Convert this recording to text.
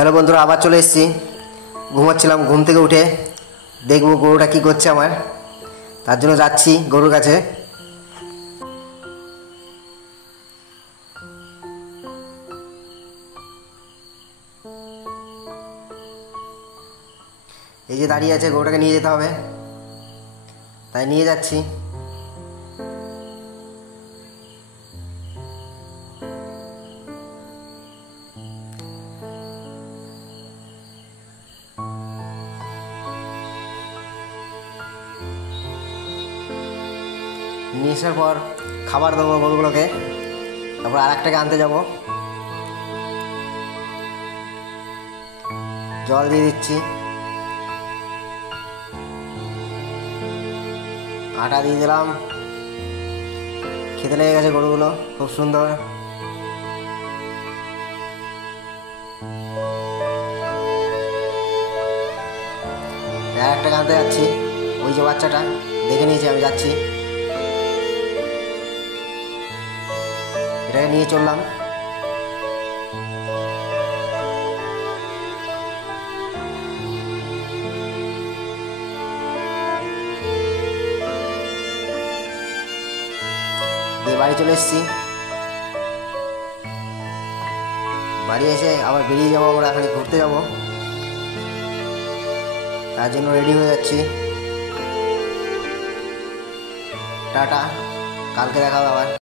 হ্যালো বন্ধুরা, আবার চলে এসেছি। ঘুমাচ্ছিলাম, ঘুম থেকে উঠে দেখবো গরুটা কি করছে আমার। তার জন্য যাচ্ছি গরুর কাছে। এই যে দাঁড়িয়ে আছে, গরুটাকে নিয়ে যেতে হবে, তাই নিয়ে যাচ্ছি। নিয়ে আসার পর খাবার দেবো গরুগুলোকে, তারপর আর একটাকে আনতে যাব। জল দিয়ে দিচ্ছি, আটা দিয়ে দিলাম। খেতে লেগে গেছে গরুগুলো খুব সুন্দর। আর একটাকে আনতে যাচ্ছি, ওই যে বাচ্চাটা দেখে নিয়েছি, আমি যাচ্ছি। এটাকে নিয়ে চললাম। দিয়ে বাড়ি চলে এসেছি। বাড়ি এসে আবার বেরিয়ে যাবো, আমরা এখানে ঘুরতে যাব, তার জন্য রেডি হয়ে যাচ্ছি। টাটা, কালকে দেখা হবে আবার।